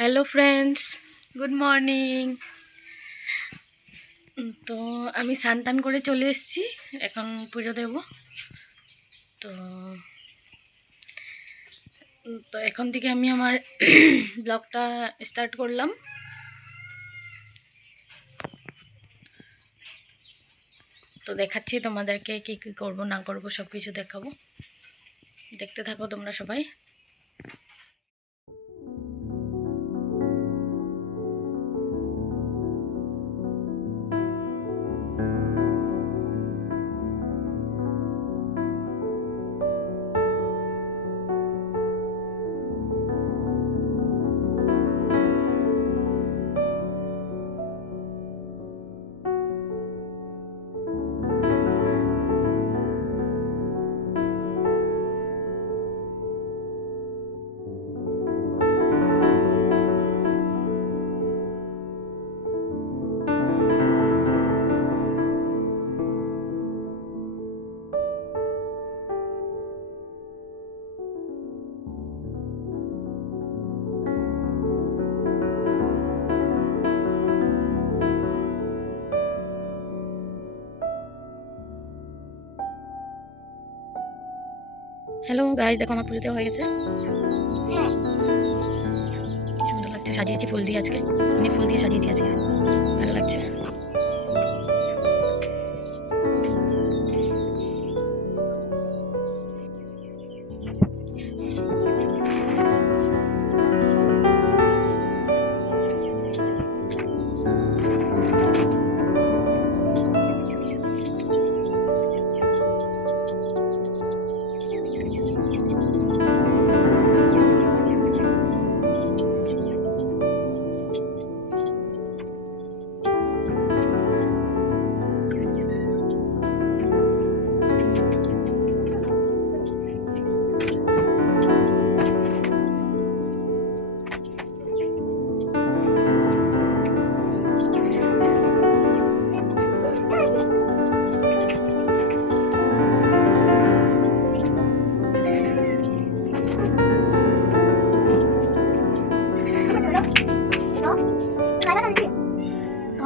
Hello friends, good morning. তো আমি স্নান টান করে চলে এসেছি, এখন পুজো দেব। তো তো এখন থেকে আমি আমার ব্লগটা স্টার্ট করলাম। তো দেখাচ্ছি তোমাদেরকে কি কি করব না করব সব কিছু দেখাবো, দেখতে থাকো তোমরা সবাই। হ্যালো গাইস, দেখো আমার পুজো দেওয়া হয়ে গেছে। কি সুন্দর লাগছে, সাজিয়েছি ফুল দিয়ে। আজকে অনেক ফুল দিয়ে সাজিয়েছি আজকে, ভালো লাগছে।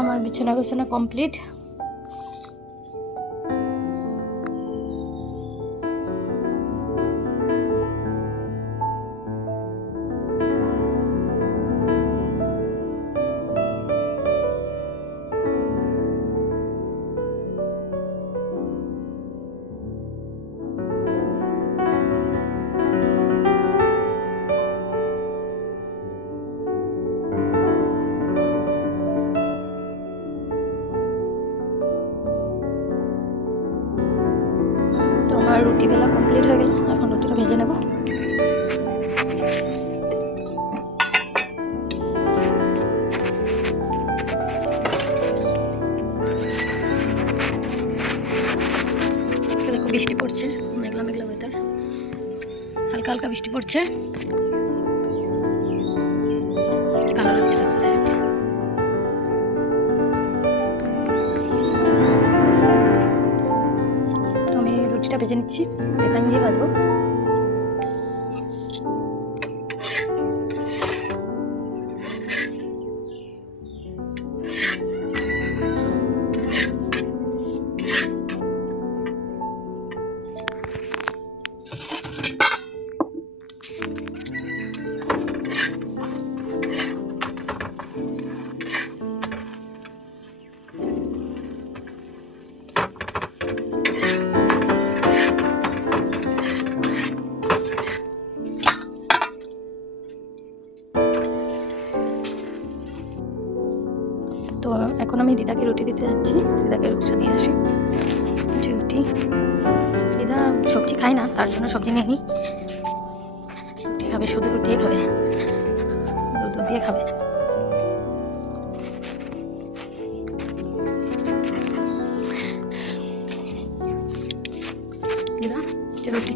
আমার বিছানা গোছানো কমপ্লিট। তো আমার রুটি বেলা কমপ্লিট হয়ে গেল, এখন রুটিটা ভেজে নেব। দেখো বৃষ্টি পড়ছে, মেঘলা মেঘলা ওয়েদার, হালকা হালকা বৃষ্টি পড়ছে, কি ভালো লাগছে। তো আমি রুটিটা ভেজে নিচ্ছি, রিফাইন দিয়ে ভাজবো। তো এখন আমি দিদাকে রুটি দিতে যাচ্ছি, দিদাকে রুটিটা দিয়ে আসি। রুটি, দিদা সবজি খায় না, তার জন্য সবজি নিয়ে নিই। রুটি খাবে, শুধু রুটিই খাবে, দুধ দিয়ে খাবে। দিদা রুটি,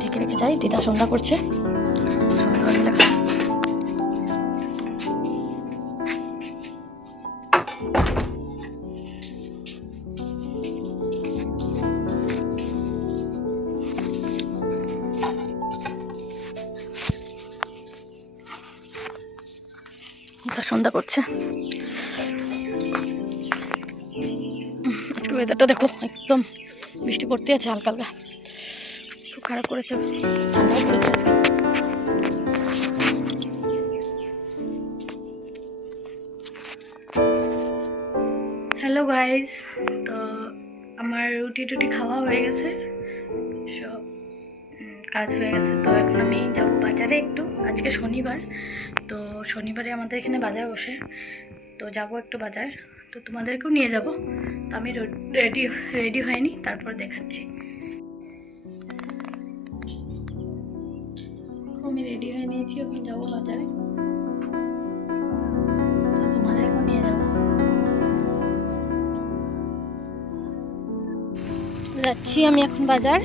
ঢেকে রেখে যাই। দিদা সন্ধ্যা করছে, সন্ধ্যা হয়ে গেলে খাবে। সন্ধ্যা করছে। আজকে ওয়েদারটা দেখো, একদম বৃষ্টি পড়তে আছে হালকা হালকা, খুব খারাপ করেছে, ঠান্ডাও পড়েছে আজকে। হ্যালো গাইস, তো আমার রুটি টুটি খাওয়া হয়ে গেছে, সব কাজ হয়ে গেছে। তো এখন আমি যাব বাজারে একটু, আজকে শনিবার, তো শনিবারে আমাদের এখানে বাজার বসে, তো যাব একটু বাজার, তো তোমাদেরকেও নিয়ে যাব। তো আমি রেডি হয়নি, তারপর দেখাচ্ছি। আমি রেডি হয়ে নিয়েছি, এখন যাবো বাজারে, তো তোমাদেরকেও নিয়ে যাব। যাচ্ছি আমি এখন বাজার।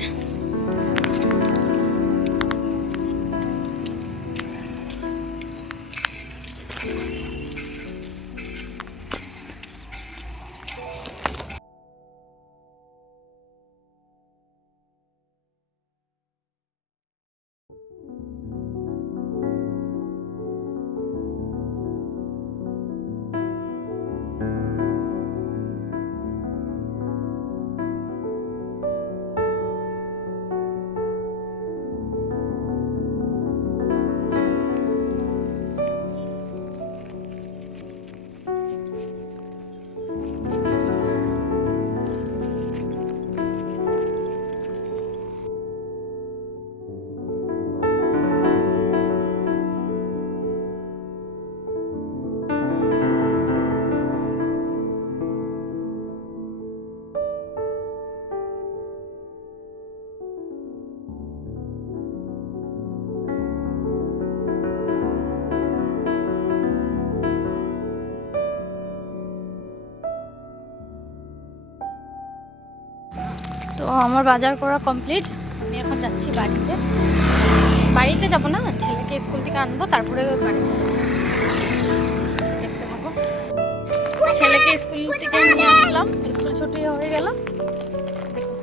তো আমার বাজার করা কমপ্লিট, আমি এখন যাচ্ছি বাড়িতে। বাড়িতে যাব না, ছেলেকে স্কুল থেকে আনবো, তারপরে বাড়িতে যাবো। দেখতে থাকো। ছেলেকে স্কুল থেকে নিয়ে আসলাম, স্কুল ছুটি হয়ে গেল। দেখো